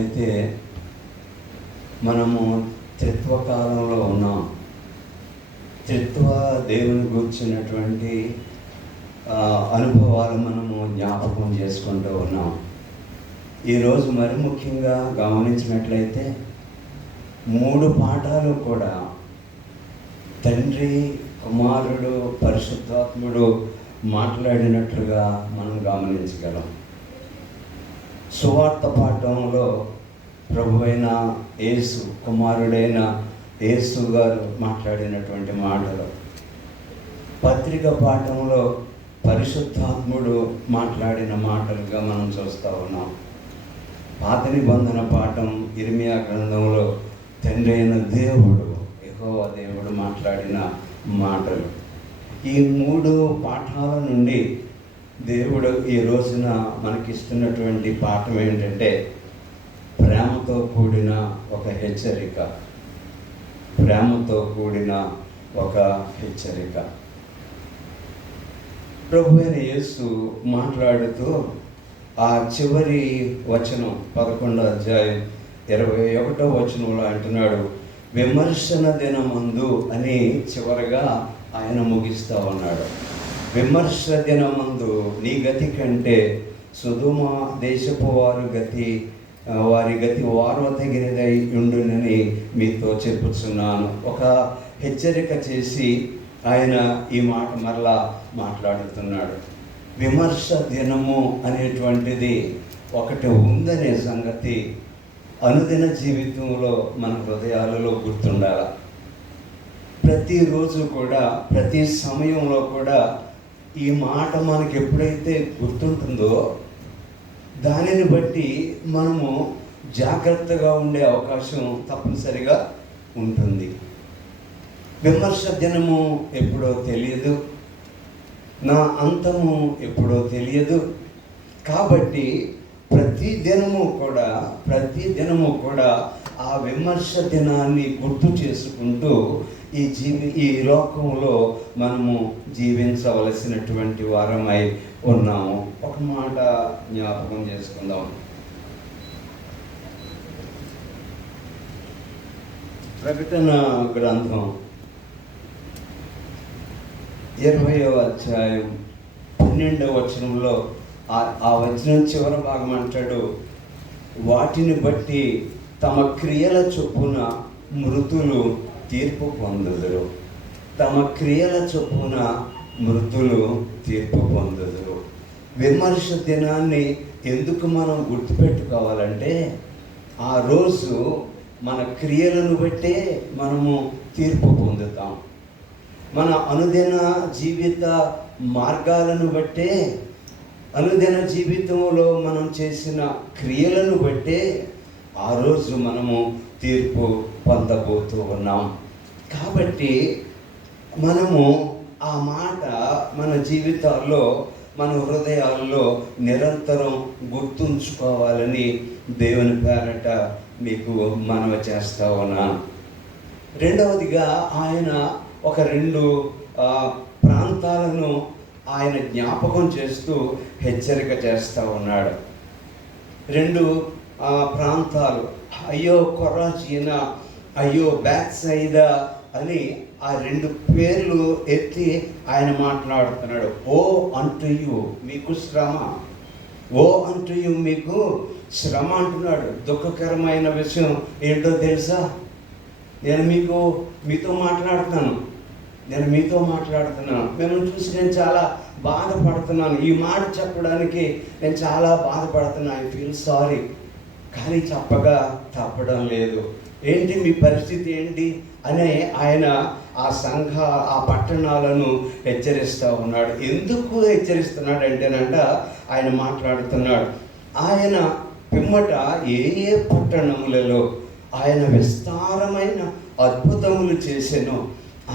గమనించినట్లయితే మనము త్రిత్వకాలంలో ఉన్నాం. త్రిత్వ దేవుని గురించినటువంటి అనుభవాలు మనము జ్ఞాపకం చేసుకుంటూ ఉన్నాం. ఈరోజు మరి ముఖ్యంగా గమనించినట్లయితే 3 పాఠాలు కూడా తండ్రి, కుమారుడు, పరిశుద్ధాత్ముడు మాట్లాడినట్లుగా మనం గమనించగలం. సువార్త పాఠంలో ప్రభువైన యేసు, కుమారుడైన యేసు గారు మాట్లాడినటువంటి మాటలు, పత్రిక పాఠంలో పరిశుద్ధాత్ముడు మాట్లాడిన మాటలుగా మనం చూస్తూ ఉన్నాం. పాత నిబంధన పాఠం ఇర్మియా గ్రంథంలో తండ్రి అయిన దేవుడు, యెహోవా దేవుడు మాట్లాడిన మాటలు. ఈ 3 పాఠాల నుండి దేవుడు ఈ రోజున మనకిస్తున్నటువంటి పాఠం ఏంటంటే ప్రేమతో కూడిన ఒక హెచ్చరిక. ప్రేమతో కూడిన ఒక హెచ్చరిక. ప్రభువైన యేసు మాట్లాడుతూ ఆ చివరి వచనం 11వ అధ్యాయం 21వ వచనంలో అంటున్నాడు, విమర్శన దినమందు అని చివరగా ఆయన ముగిస్తూ ఉన్నాడు. విమర్శ దినమందు నీ గతి కంటే సొదొమ దేశపు వారి గతి వారవతగినదై ఉండునని మీతో చెప్పుచున్నాను. ఒక హెచ్చరిక చేసి ఆయన ఈ మాట మరలా మాట్లాడుతున్నాడు. విమర్శ దినము అనేటువంటిది ఒకటి ఉందనే సంగతి అనుదిన జీవితంలో మన హృదయాలలో గుర్తుండాలి. ప్రతిరోజు కూడా, ప్రతి సమయంలో కూడా ఈ మాట మనకి ఎప్పుడైతే గుర్తుంటుందో దానిని బట్టి మనము జాగ్రత్తగా ఉండే అవకాశం తప్పనిసరిగా ఉంటుంది. విమర్శ దినము ఎప్పుడో తెలియదు, నా అంతము ఎప్పుడో తెలియదు. కాబట్టి ప్రతి దినము కూడా ఆ విమర్శ దినాన్ని గుర్తు చేసుకుంటూ ఈ లోకంలో మనము జీవించవలసినటువంటి వారమై ఉన్నాము. ఒక మాట జ్ఞాపకం చేసుకుందాం. ప్రకటన గ్రంథం 20వ అధ్యాయం 12వ వచనంలో ఆ వచనం చివరి భాగం అంటాడు, వాటిని బట్టి తమ క్రియల చొప్పున మృతులు తీర్పు పొందుదురు. తమ క్రియల చొప్పున మృతులు తీర్పు పొందుదురు. విమర్శ దినాన్ని ఎందుకు మనం గుర్తుపెట్టుకోవాలంటే ఆ రోజు మన క్రియలను బట్టే మనము తీర్పు పొందుతాం. మన అనుదిన జీవిత మార్గాలను బట్టే, అనుదిన జీవితంలో మనం చేసిన క్రియలను బట్టే ఆ రోజు మనము తీర్పు పొందబోతూ ఉన్నాం. కాబట్టి మనము ఆ మాట మన జీవితాల్లో, మన హృదయాల్లో నిరంతరం గుర్తుంచుకోవాలని దేవుని పేరట మీకు మనవి చేస్తా ఉన్నాను. రెండవదిగా ఆయన ఒక 2 ప్రాంతాలను ఆయన జ్ఞాపకం చేస్తూ హెచ్చరిక చేస్తూ ఉన్నాడు. 2 ప్రాంతాలు, అయ్యో కొరాజీన, అయ్యో బేత్సయిదా అని ఆ 2 పేర్లు ఎత్తి ఆయన మాట్లాడుతున్నాడు. ఓ అంటూ మీకు శ్రమ, ఓ అంటూ మీకు శ్రమ అంటున్నాడు. దుఃఖకరమైన విషయం ఏంటో తెలుసా? నేను మీతో మాట్లాడుతున్నాను. మిమ్మల్ని చూసి నేను చాలా బాధపడుతున్నాను. ఈ మాట చెప్పడానికి నేను చాలా బాధపడుతున్నాను. I feel sorry. కానీ చెప్పగా తప్పడం లేదు. ఏంటి మీ పరిస్థితి ఏంటి అని ఆయన ఆ పట్టణాలను హెచ్చరిస్తూ ఉన్నాడు. ఎందుకు హెచ్చరిస్తున్నాడు అంటేనంట ఆయన మాట్లాడుతున్నాడు. ఆయన పిమ్మట ఏ పట్టణములలో ఆయన విస్తారమైన అద్భుతములు చేసెనో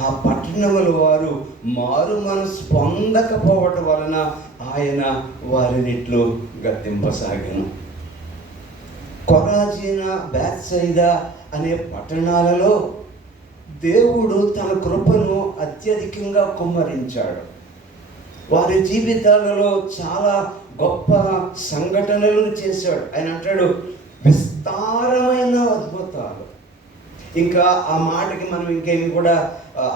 ఆ పట్టణముల వారు మారు మనసు పొందకపోవటం వలన ఆయన వారినిట్లు గద్దింపసాగాను. కొరాజీన, బేత్సయిదా అనే పట్టణాలలో దేవుడు తన కృపను అత్యధికంగా కుమ్మరించాడు. వారి జీవితాలలో చాలా గొప్ప సంఘటనలను చేశాడు. ఆయన అంటాడు, విస్తారమైన అద్భుతాలు. ఇంకా ఆ మాటకి మనం ఇంకేమి కూడా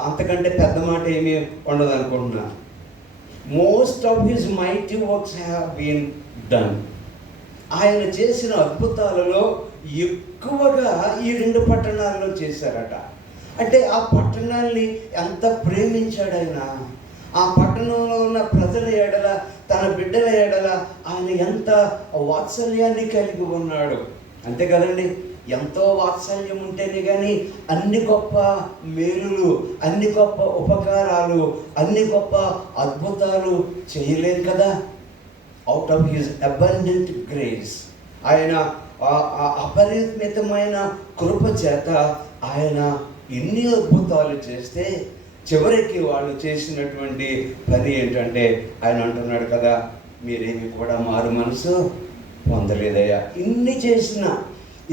అంతకంటే పెద్ద మాట ఏమీ ఉండదు అనుకుంటున్నా. Most of his mighty works have been done. ఆయన చేసిన అద్భుతాలలో ఎక్కువగా ఈ 2 పట్టణాల్లో చేశారట. అంటే ఆ పట్టణాన్ని ఎంత ప్రేమించాడు ఆయన. ఆ పట్టణంలో ఉన్న ప్రజల ఎడల, తన బిడ్డల ఎడల ఆయన ఎంత వాత్సల్యాన్ని కలిగి ఉన్నాడు. అంతే కదండి, ఎంతో వాత్సల్యం ఉంటేనే కానీ అన్ని గొప్ప మేలులు, అన్ని గొప్ప ఉపకారాలు, అన్ని గొప్ప అద్భుతాలు చేయలేరు కదా. Out of his abundant grace, ఆయన అపరిమితమైన కృప చేత ఆయన ఎన్ని అద్భుతాలు చేస్తే చివరికి వాళ్ళు చేసినటువంటి పని ఏంటంటే ఆయన అంటున్నాడు కదా, మీరేమి కూడా మారు మనసు పొందలేదయ్యా. ఇన్ని చేసిన,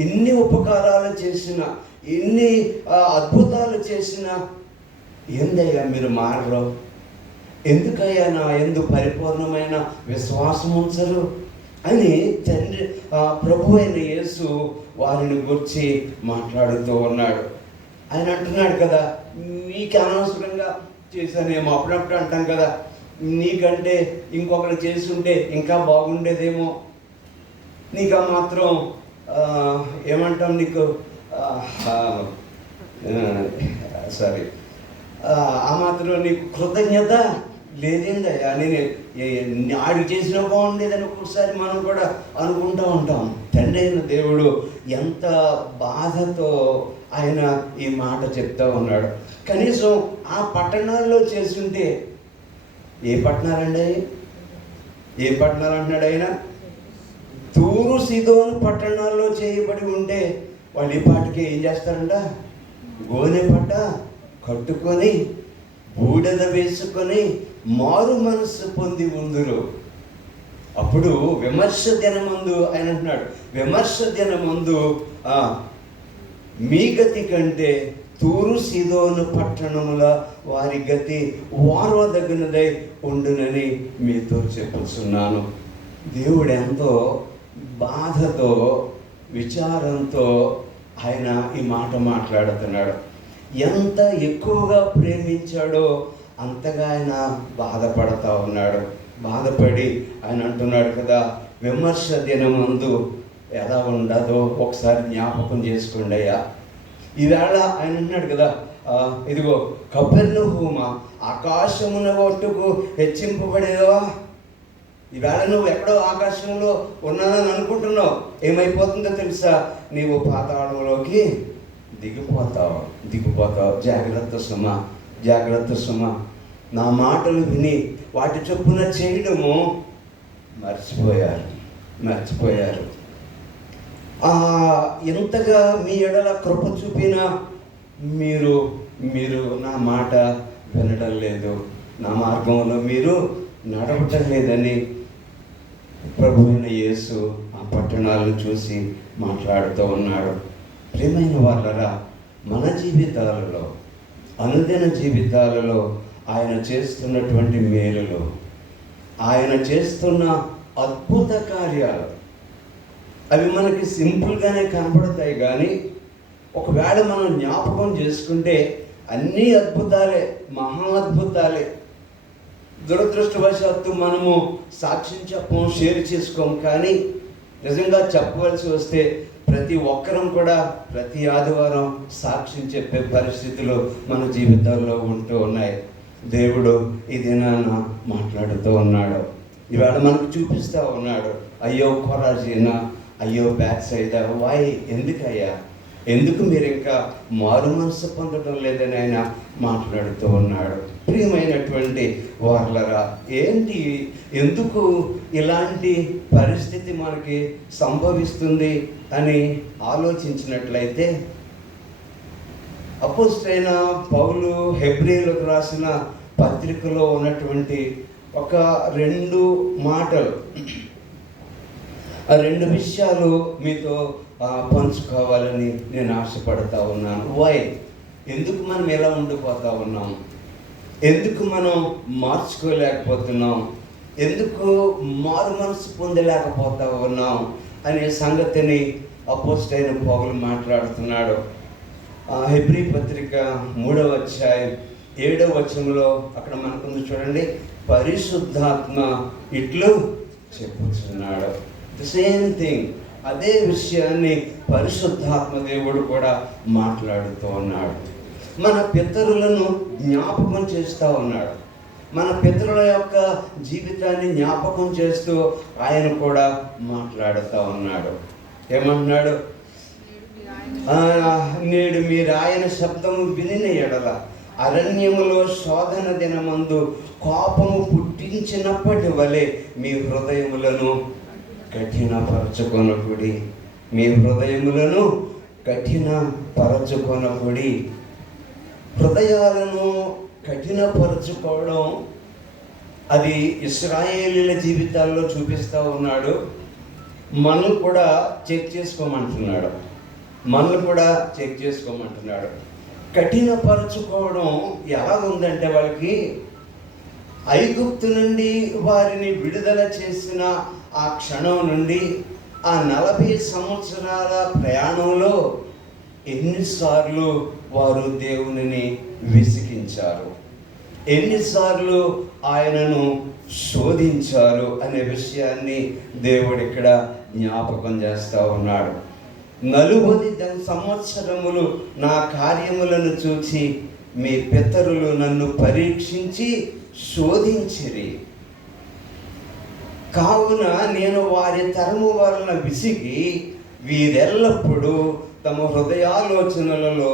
ఇన్ని ఉపకారాలు చేసిన, ఇన్ని అద్భుతాలు చేసిన, ఏందయ్యా మీరు మారరు? ఎందుకయ్యా నా యందు పరిపూర్ణమైన విశ్వాసం ఉంచరు అని తండ్రి ప్రభు అయిన యేసు వారిని గురించి మాట్లాడుతూ ఉన్నాడు. ఆయన అంటున్నాడు కదా, మీకు అనవసరంగా చేశానేమో. అప్పుడప్పుడు అంటాం కదా, నీకంటే ఇంకొకరు చేసి ఉంటే ఇంకా బాగుండేదేమో, నీకు మాత్రం ఏమంటాం, నీకు సారీ ఆ మాత్రం నీకు కృతజ్ఞత లేదేందయ్యా, నేను ఆడికి చేసినా బాగుండేదని ఒక్కొక్కసారి మనం కూడా అనుకుంటూ ఉంటాం. తండ్రి అయిన దేవుడు ఎంత బాధతో ఆయన ఈ మాట చెప్తా ఉన్నాడు. కనీసం ఆ పట్టణాల్లో చేస్తుంటే, ఏ పట్టణాలండి, ఏ పట్టణాలు అంటున్నాడు ఆయన? తూరు సీదోను పట్టణాల్లో చేయబడి ఉంటే వాళ్ళు ఈ పాటికి ఏం చేస్తారంట? గోనె పట్ట కట్టుకొని, బూడిద వేసుకొని మారు మనస్సు పొంది ఉందురు. అప్పుడు విమర్శ దినమందు ఆయన అంటున్నాడు, విమర్శ దినమందు మీ గతి కంటే తూరు సీదోను పట్టణముల వారి గతి ఓర్వదగినదై ఉండునని మీతో చెప్పుచున్నాను. దేవుడు ఎంతో బాధతో, విచారంతో ఆయన ఈ మాట మాట్లాడుతున్నాడు. ఎంత ఎక్కువగా ప్రేమించాడో అంతగా ఆయన బాధపడతా ఉన్నాడు. బాధపడి ఆయన అంటున్నాడు కదా, విమర్శ దినమందు ఎలా ఉండదో ఒకసారి జ్ఞాపకం చేసుకోండి అయ్యా. ఈవేళ ఆయన అంటున్నాడు కదా, ఇదిగో కపెర్నహూమ ఆకాశమున ఒట్టుకు హెచ్చింపబడేవా. ఈవేళ నువ్వు ఎక్కడో ఆకాశంలో ఉన్నానని అనుకుంటున్నావు, ఏమైపోతుందో తెలుసా? నీవు పాతాళంలోకి దిగిపోతావు. జాగ్రత్త సుమా, జాగ్రత్త సుమా. నా మాటలు విని వాటి చొప్పున చేయడము మర్చిపోయారు. ఎంతగా మీ ఎడల కృప చూపినా మీరు నా మాట వినడం లేదు, నా మార్గంలో మీరు నడవటం లేదని ప్రభు అయిన యేసు ఆ పట్టణాలను చూసి మాట్లాడుతూ ఉన్నాడు. ప్రియమైన వాళ్ళరా, మన జీవితాలలో, అనుదిన జీవితాలలో ఆయన చేస్తున్నటువంటి మేలులు, ఆయన చేస్తున్న అద్భుత కార్యాలు అవి మనకి సింపుల్గానే కనపడతాయి. కానీ ఒకవేళ మనం జ్ఞాపకం చేసుకుంటే అన్నీ అద్భుతాలే, మహా అద్భుతాలే. దురదృష్టవశాత్తు మనము సాక్ష్యం చెప్పం, షేర్ చేసుకోం. కానీ నిజంగా చెప్పవలసి వస్తే ప్రతి ఒక్కరం కూడా ప్రతి ఆదివారం సాక్ష్యం చెప్పే పరిస్థితులు మన జీవితాల్లో ఉంటూ ఉన్నాయి. దేవుడు ఈ దినాన మాట్లాడుతూ ఉన్నాడు. ఇవాళ మనకు చూపిస్తూ ఉన్నాడు, అయ్యో కొరాజీనా, అయ్యో బేత్సయిదా, వై, ఎందుకయ్యా, ఎందుకు మీరు ఇంకా మారు మనసు పొందడం లేదని ఆయన మాట్లాడుతూ ఉన్నాడు. ప్రియమైనటువంటి వారలరా, ఏంటి, ఎందుకు ఇలాంటి పరిస్థితి మనకి సంభవిస్తుంది అని ఆలోచించినట్లయితే, అపోస్తలుడైన పౌలు హెబ్రీయులకు రాసిన పత్రికలో ఉన్నటువంటి ఒక 2 మాటలు, ఆ 2 విషయాలు మీతో పంచుకోవాలని నేను ఆశపడతా ఉన్నాను. వై, ఎందుకు మనం ఎలా ఉండిపోతూ ఉన్నాం, ఎందుకు మనం మార్చుకోలేకపోతున్నాం, ఎందుకు మారు మనసు పొందలేకపోతూ ఉన్నాం అనే సంగతిని అపోస్తలుడైన పౌలు మాట్లాడుతున్నాడు. హెబ్రీ పత్రిక 3వ అధ్యాయం 7వ వచనంలో అక్కడ మనకుంది చూడండి. పరిశుద్ధాత్మ ఇట్లు చెప్పుచున్నాడు. ది సేమ్ థింగ్, అదే విషయాన్ని పరిశుద్ధాత్మ దేవుడు కూడా మాట్లాడుతూ ఉన్నాడు. మన పితరులను జ్ఞాపకం చేస్తూ ఉన్నాడు. మన పితరుల యొక్క జీవితాన్ని జ్ఞాపకం చేస్తూ ఆయన కూడా మాట్లాడుతూ ఉన్నాడు. ఏమంటున్నాడు? నేడు మీరు ఆయన శబ్దము వినిన ఎడల అరణ్యములో శోధన దినమందు కోపము పుట్టించినప్పటి వలె మీ హృదయములను కఠినపరచుకొనకుడి. మీ హృదయములను కఠినపరచుకొనకుడి. హృదయాలను కఠినపరచుకోవడం అది ఇశ్రాయేలీల జీవితాల్లో చూపిస్తూ ఉన్నాడు. మనల్ని కూడా చెక్ చేసుకోమంటున్నాడు. కఠినపరచుకోవడం ఎలా ఉందంటే, వాళ్ళకి ఐగుప్తు నుండి వారిని విడుదల చేసిన ఆ క్షణం నుండి ఆ 40 సంవత్సరాల ప్రయాణంలో ఎన్నిసార్లు వారు దేవునిని విసిగించారు, ఎన్నిసార్లు ఆయనను శోధించారు అనే విషయాన్ని దేవుడు ఇక్కడ జ్ఞాపకం చేస్తూ ఉన్నాడు. 40 సంవత్సరములు నా కార్యములను చూచి మీ పితరులు నన్ను పరీక్షించి శోధించిరి. కావున నేను వారి తరము వలన విసిగి వీరెల్లప్పుడూ తమ హృదయాలోచనలలో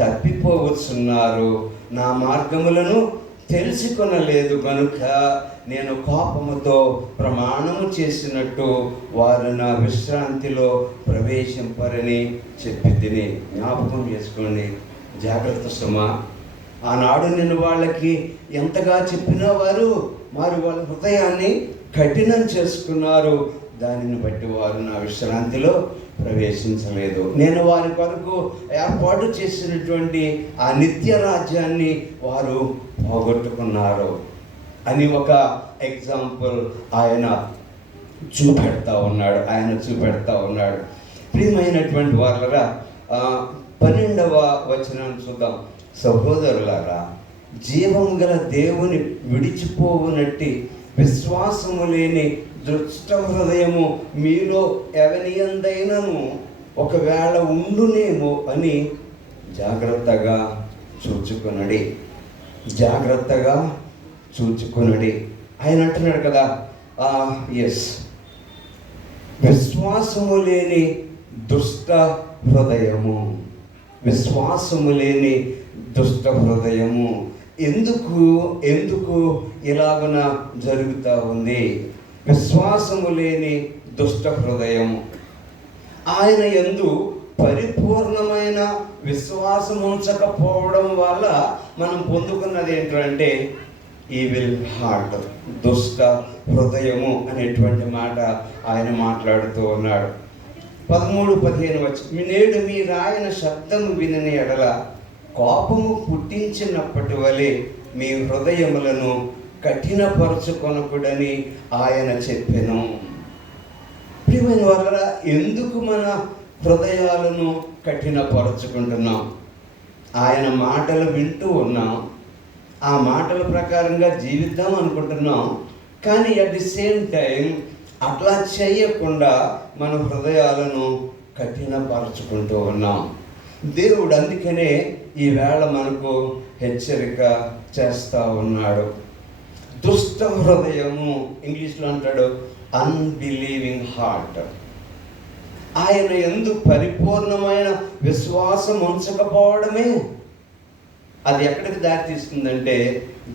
తప్పిపోవచ్చున్నారు. నా మార్గములను తెలుసుకొనలేదు కనుక నేను కోపముతో ప్రమాణము చేసినట్టు వారు నా విశ్రాంతిలో ప్రవేశింపరని చెప్పి తిని. జ్ఞాపకం చేసుకోండి, జాగ్రత్త సుమా. ఆనాడు నేను వాళ్ళకి ఎంతగా చెప్పినా వారు వాళ్ళ హృదయాన్ని కఠినం చేసుకున్నారు. దానిని బట్టి వారు నా విశ్రాంతిలో ప్రవేశించలేదు. నేను వారి కొరకు ఏర్పాటు చేసినటువంటి ఆ నిత్య రాజ్యాన్ని వారు పోగొట్టుకున్నారు అని ఒక ఎగ్జాంపుల్ ఆయన చూపెడతా ఉన్నాడు. ప్రియమైనటువంటి వాళ్ళరా, 12వ వచనాన్ని చూద్దాం. సహోదరులారా, జీవము గల దేవుని విడిచిపోవునట్టి విశ్వాసము లేని దుష్ట హృదయము మీలో ఎవనియందైనను ఒకవేళ ఉండునేమో అని జాగ్రత్తగా చూచుకొనుడి. ఆయన అంటున్నాడు కదా, విశ్వాసము లేని దుష్ట హృదయము. ఎందుకు ఇలాగున జరుగుతూ ఉంది? విశ్వాసము లేని దుష్ట హృదయము. ఆయన యందు పరిపూర్ణమైన విశ్వాసం ఉంచకపోవడం వల్ల మనం పొందుకున్నది ఏంటంటే ఈవిల్ హార్ట్, దుష్ట హృదయము అనేటువంటి మాట ఆయన మాట్లాడుతూ ఉన్నాడు. 13-15 వచ్చి, నేడు మీరు ఆయన శబ్దము వినని ఎడల కోపము పుట్టించినప్పటి వలె మీ హృదయములను కఠినపరచుకొనకుడని ఆయన చెప్పెను. ప్రియమైన వాళ్ళరా, ఎందుకు మన హృదయాలను కఠినపరచుకుంటున్నాం? ఆయన మాటలు వింటూ ఉన్నాం, ఆ మాటల ప్రకారంగా జీవిద్దాం అనుకుంటున్నాం. కానీ అట్ ది సేమ్ టైం అట్లా చేయకుండా మన హృదయాలను కఠినపరచుకుంటూ ఉన్నాం. దేవుడు అందుకనే ఈవేళ మనకు హెచ్చరిక చేస్తూ ఉన్నాడు. దుష్ట హృదయము, ఇంగ్లీష్లో అంటాడు అన్బిలీవింగ్ హార్ట్. ఆయన యందు పరిపూర్ణమైన విశ్వాసం ఉంచకపోవడమే అది ఎక్కడికి దారి తీస్తుందంటే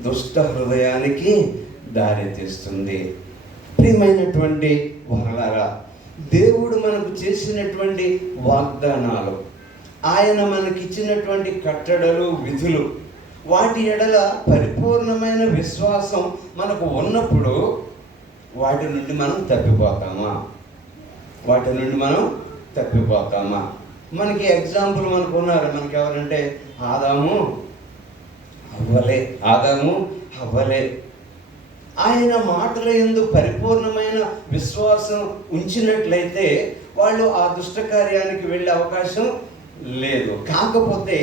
దుష్ట హృదయానికి దారి తీస్తుంది. ప్రియమైనటువంటి వాళ్ళారా, దేవుడు మనకు చేసినటువంటి వాగ్దానాలు, ఆయన మనకిచ్చినటువంటి కట్టడలు, విధులు, వాటి ఎడల పరిపూర్ణమైన విశ్వాసం మనకు ఉన్నప్పుడు వాటి నుండి మనం తప్పిపోతామా? మనకి ఎగ్జాంపుల్ మనకు ఉన్నారు. మనకి ఎవరంటే ఆదాము హవ్వలే. ఆయన మాటల యందు పరిపూర్ణమైన విశ్వాసం ఉంచినట్లయితే వాళ్ళు ఆ దుష్ట కార్యానికి వెళ్ళే అవకాశం లేదు. కాకపోతే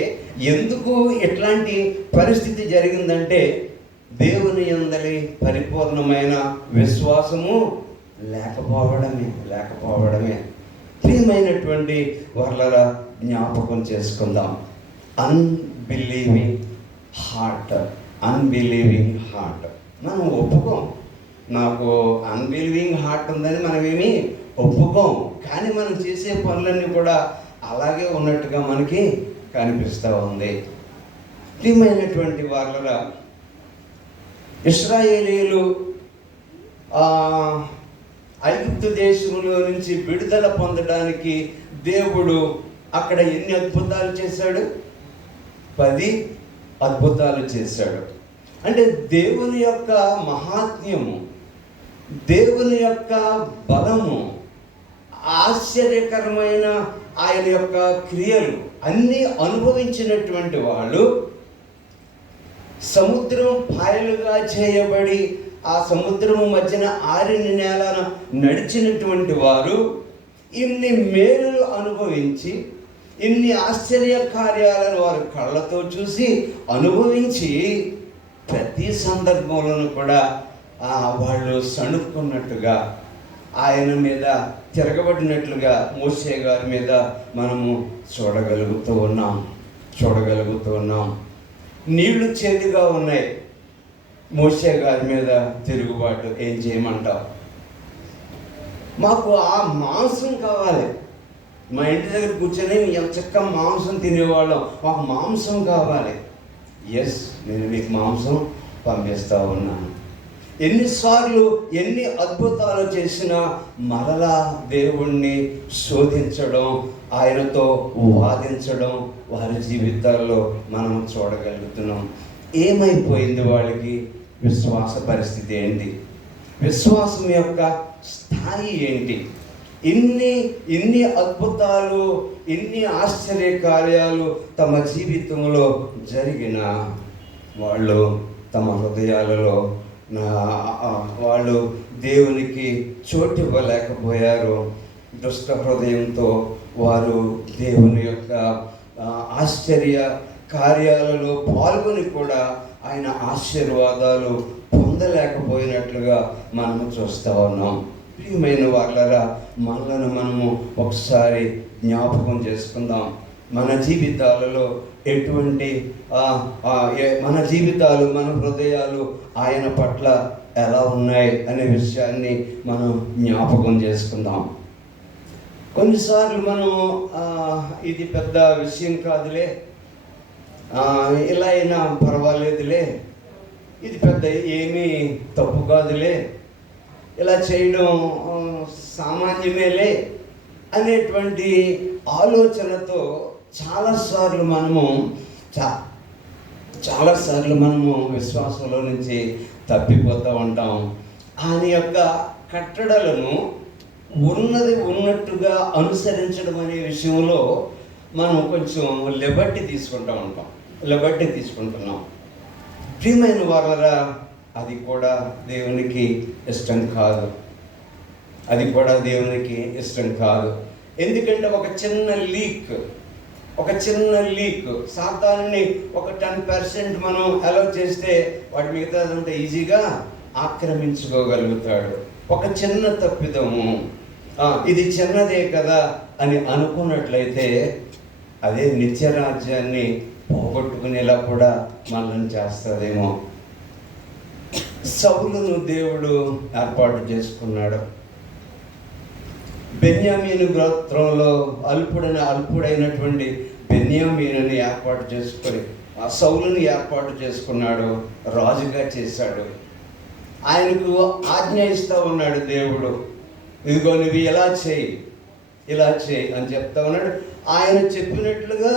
ఎందుకు ఇట్లాంటి పరిస్థితి జరిగిందంటే దేవుని యందలి పరిపూర్ణమైన విశ్వాసము లేకపోవడమే. ప్రియమైనటువంటి వాళ్ళ జ్ఞాపకం చేసుకుందాం. Unbelieving heart. మనం ఒప్పుకోం, నాకు అన్బిలీవింగ్ హార్ట్ ఉందని మనమేమి ఒప్పుకోం. కానీ మనం చేసే పనులన్నీ కూడా అలాగే ఉన్నట్టుగా మనకి కనిపిస్తూ ఉంది. ప్రియమైనటువంటి వాళ్ళ ఇశ్రాయేలీయులు ఐగుప్తు దేశంలో నుంచి విడుదల పొందడానికి దేవుడు అక్కడ ఎన్ని అద్భుతాలు చేశాడు? 10 అద్భుతాలు చేశాడు. అంటే దేవుని యొక్క మహాత్మ్యము, దేవుని యొక్క బలము, ఆశ్చర్యకరమైన ఆయన యొక్క క్రియలు అన్నీ అనుభవించినటువంటి వాళ్ళు, సముద్రం పాయలుగా చేయబడి ఆ సముద్రము మధ్యన ఆరిన నేలను నడిచినటువంటి వారు, ఇన్ని మేలులు అనుభవించి ఇన్ని ఆశ్చర్య కార్యాలను వారు కళ్ళతో చూసి అనుభవించి ప్రతి సందర్భంలోనూ కూడా వాళ్ళు సణుక్కున్నట్టుగా, ఆయన మీద తిరగబడినట్లుగా మోషే గారి మీద మనము చూడగలుగుతూ ఉన్నాం. నీళ్లు చేదుగా ఉన్నాయి, మోషే గారి మీద తిరుగుబాటు. ఏం చేయమంటావు? మాకు ఆ మాంసం కావాలి. మా ఇంటి దగ్గర కూర్చొని ఎంత చక్కగా మాంసం తినేవాళ్ళం, మాకు మాంసం కావాలి. ఎస్, నేను మీకు మాంసం పంపిస్తూ ఉన్నాను. ఎన్నిసార్లు ఎన్ని అద్భుతాలు చేసినా మరలా దేవుణ్ణి శోధించడం, ఆయనతో వాదించడం వారి జీవితాల్లో మనం చూడగలుగుతున్నాం. ఏమైపోయింది వాళ్ళకి? విశ్వాస పరిస్థితి ఏంటి? విశ్వాసం యొక్క స్థాయి ఏంటి? ఇన్ని అద్భుతాలు, ఇన్ని ఆశ్చర్య కార్యాలు తమ జీవితంలో జరిగిన వాళ్ళు తమ హృదయాలలో వాళ్ళు దేవునికి చోటు ఇవ్వలేకపోయారు. దుష్ట హృదయంతో వారు దేవుని యొక్క ఆశ్చర్య కార్యాలలో పాల్గొని కూడా ఆయన ఆశీర్వాదాలు పొందలేకపోయినట్లుగా మనము చూస్తూ ఉన్నాం. ప్రియమైన వాళ్ళరా, మనలను మనము ఒకసారి జ్ఞాపకం చేసుకుందాం. మన జీవితాలలో ఎటువంటి మన జీవితాలు, మన హృదయాలు ఆయన పట్ల ఎలా ఉన్నాయి అనే విషయాన్ని మనం జ్ఞాపకం చేసుకుందాం. కొన్నిసార్లు మనం ఇది పెద్ద విషయం కాదులే, ఇలా అయినా పర్వాలేదులే, ఇది పెద్ద ఏమీ తప్పు కాదులే, ఇలా చేయడం సామాన్యమేలే అనేటువంటి ఆలోచనతో చాలాసార్లు మనము విశ్వాసంలో నుంచి తప్పిపోతూ ఉంటాం. ఆయన యొక్క కట్టడలను ఉన్నది ఉన్నట్టుగా అనుసరించడం అనే విషయంలో మనం కొంచెం లిబర్టీ తీసుకుంటున్నాం. ప్రియమైన వాళ్ళరా, అది కూడా దేవునికి ఇష్టం కాదు. ఎందుకంటే ఒక చిన్న లీక్ సాతాన్ని ఒక 10% మనం అలౌ చేస్తే వాటి మిగతాదంతా ఈజీగా ఆక్రమించుకోగలుగుతాడు. ఒక చిన్న తప్పిదము, ఇది చిన్నదే కదా అని అనుకున్నట్లయితే అదే నిత్యరాజ్యాన్ని పోగొట్టుకునేలా కూడా మనల్ని చేస్తుందేమో. సౌలును దేవుడు ఏర్పాటు చేసుకున్నాడు. బెన్యామీను గోత్రంలో అల్పుడైనటువంటి బెన్యామీనుని ఏర్పాటు చేసుకొని ఆ సౌలుని ఏర్పాటు చేసుకున్నాడు, రాజుగా చేశాడు. ఆయనకు ఆజ్ఞ ఇస్తూ ఉన్నాడు దేవుడు, ఇదిగో నువ్వు ఇలా చేయి అని చెప్తా ఉన్నాడు. ఆయన చెప్పినట్లుగా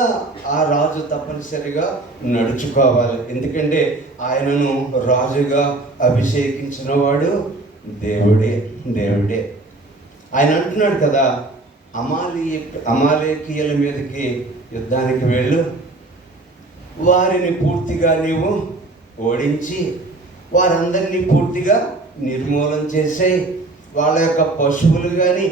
ఆ రాజు తప్పనిసరిగా నడుచుకోవాలి. ఎందుకంటే ఆయనను రాజుగా అభిషేకించిన వాడు దేవుడే. ఆయన అంటున్నాడు కదా, అమాలేకీయుల మీదకి యుద్ధానికి వెళ్ళు, వారిని పూర్తిగా నీవు ఓడించి వారందరినీ పూర్తిగా నిర్మూలన చేసేయి, వాళ్ళ యొక్క పశువులు కానీ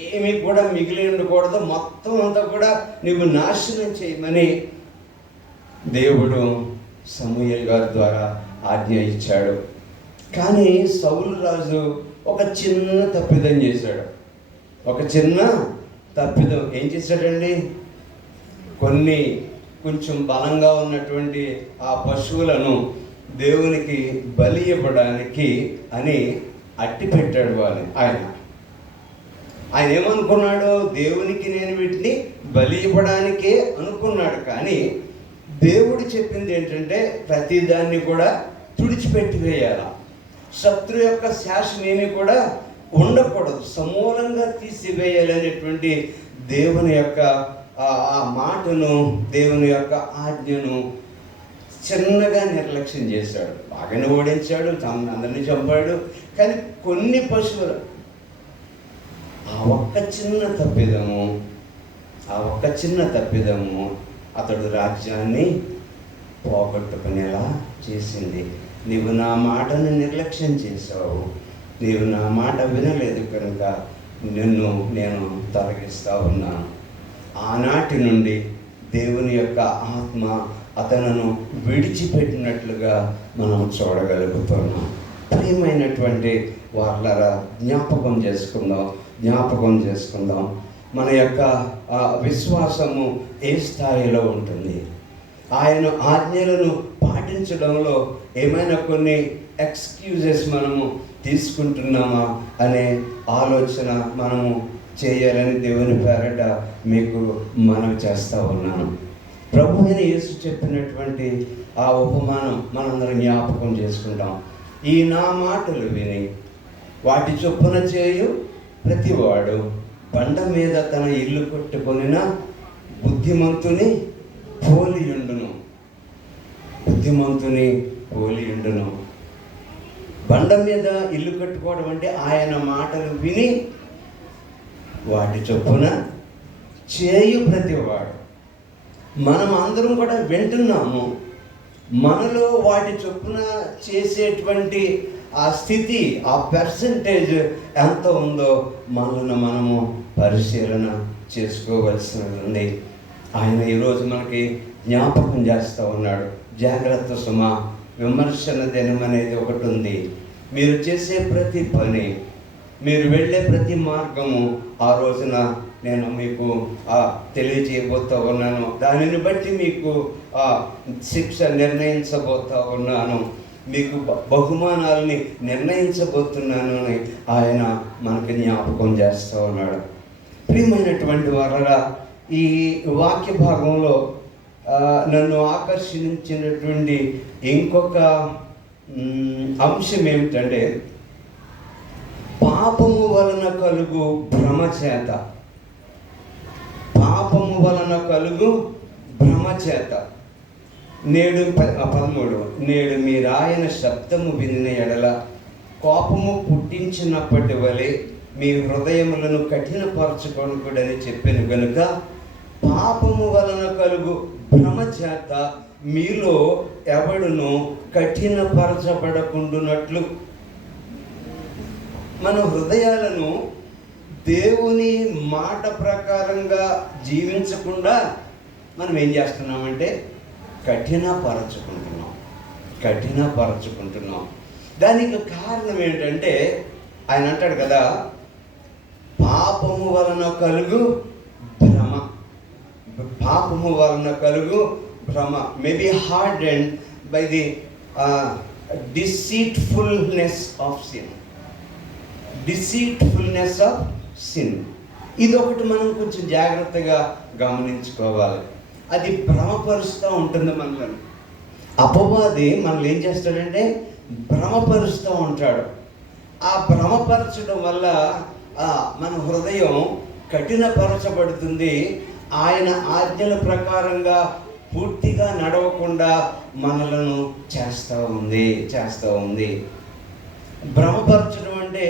ఏమీ కూడా మిగిలి ఉండకూడదు, మొత్తం అంతా కూడా నువ్వు నాశనం చేయమని దేవుడు సమూయేలు గారి ద్వారా ఆజ్ఞ ఇచ్చాడు. కానీ సౌలు రాజు ఒక చిన్న తప్పిదం చేశాడు. ఒక చిన్న తప్పిదం ఏం చేశాడండి? కొంచెం బలంగా ఉన్నటువంటి ఆ పశువులను దేవునికి బలి ఇవ్వడానికి అని అట్టి పెట్టాడు వాళ్ళని. ఆయన ఏమనుకున్నాడు? దేవునికి నేను వీటిని బలి ఇవ్వడానికే అనుకున్నాడు. కానీ దేవుడు చెప్పింది ఏంటంటే ప్రతిదాన్ని కూడా తుడిచిపెట్టి వేయాల. శత్రు యొక్క శాసనం ఏమీ కూడా ఉండకూడదు, సమూలంగా తీసివేయాలనేటువంటి దేవుని యొక్క ఆ మాటను, దేవుని యొక్క ఆజ్ఞను చిన్నగా నిర్లక్ష్యం చేశాడు. బాగానే ఓడించాడు, అందరినీ చంపాడు. కానీ కొన్ని పశువులు ఆ ఒక్క చిన్న తప్పిదము అతడు రాజ్యాన్ని పోగొట్టుకునేలా చేసింది. నీవు నా మాటను నిర్లక్ష్యం చేసావు, నీవు నా మాట వినలేదు కనుక నేను తొలగిస్తా ఉన్నాను. ఆనాటి నుండి దేవుని యొక్క ఆత్మ అతను విడిచిపెట్టినట్లుగా మనం చూడగలుగుతున్నాం. ప్రియమైనటువంటి వాళ్ళరా, జ్ఞాపకం చేసుకుందాం మన యొక్క విశ్వాసము ఏ స్థాయిలో ఉంటుంది. ఆయన ఆజ్ఞలను పాటించడంలో ఏమైనా కొన్ని ఎక్స్క్యూజెస్ మనము తీసుకుంటున్నామా అనే ఆలోచన మనము చేయాలని దేవుని పేరట మీకు మనవి చేస్తూ ఉన్నాను. ప్రభు అయిన యేసు చెప్పినటువంటి ఆ ఉపమానం మనందరం జ్ఞాపకం చేసుకుంటాం. ఈ నా మాటలు విని వాటి చొప్పున చేయు ప్రతివాడు బండ మీద తన ఇల్లు కట్టుకొనిన బుద్ధిమంతుని పోలియుండును. బండ మీద ఇల్లు కట్టుకోవడం అంటే ఆయన మాటలు విని వాటి చొప్పున చేయు ప్రతివాడు. మనం అందరం కూడా వింటున్నాము, మనలో వాటి చొప్పున చేసేటువంటి ఆ స్థితి, ఆ పర్సంటేజ్ ఎంత ఉందో మనము పరిశీలన చేసుకోవలసి ఉంది. ఆయన ఈరోజు మనకి జ్ఞాపకం చేస్తూ ఉన్నాడు. జాగ్రత్త సుమా, విమర్శన దినం అనేది ఒకటి ఉంది. మీరు చేసే ప్రతి పని, మీరు వెళ్ళే ప్రతి మార్గము ఆ రోజున నేను మీకు తెలియజేయబోతూ ఉన్నాను. దానిని బట్టి మీకు శిక్ష నిర్ణయించబోతూ ఉన్నాను, మీకు బహుమానాలని నిర్ణయించబోతున్నాను అని ఆయన మనకి జ్ఞాపకం చేస్తూ ఉన్నాడు. ప్రియమైనటువంటి వారలా, ఈ వాక్య భాగంలో నన్ను ఆకర్షించినటువంటి ఇంకొక అంశం ఏమిటంటే, పాపము వలన కలుగు భ్రమ చేత. నేడు 13, నేడు మీరాయన శబ్దము వినిన ఎడల కోపము పుట్టించినప్పటి వలె మీ హృదయములను కఠినపరచుకొనకూడని చెప్పాను గనుక పాపము వలన కలుగు భ్రమ చేత మీలో ఎవడును కఠినపరచబడకుండునట్లు. మన హృదయాలను దేవుని మాట ప్రకారంగా జీవించకుండా మనం ఏం చేస్తున్నామంటే కఠినపరచుకుంటున్నాం. దానికి కారణం ఏంటంటే ఆయన అంటాడు కదా, పాపము వలన కలుగు భ్రమ maybe hardened by the deceitfulness of sin. ఇది ఒకటి మనం కొంచెం జాగ్రత్తగా గమనించుకోవాలి. అది భ్రమపరుస్తూ ఉంటుంది మనల్ని. అపవాది మనల్ని ఏం చేస్తాడంటే భ్రమపరుస్తూ ఉంటాడు. ఆ భ్రమపరచడం వల్ల మన హృదయం కఠినపరచబడుతుంది. ఆయన ఆజ్ఞల ప్రకారంగా పూర్తిగా నడవకుండా మనలను చేస్తూ ఉంది. భ్రమపరచడం అంటే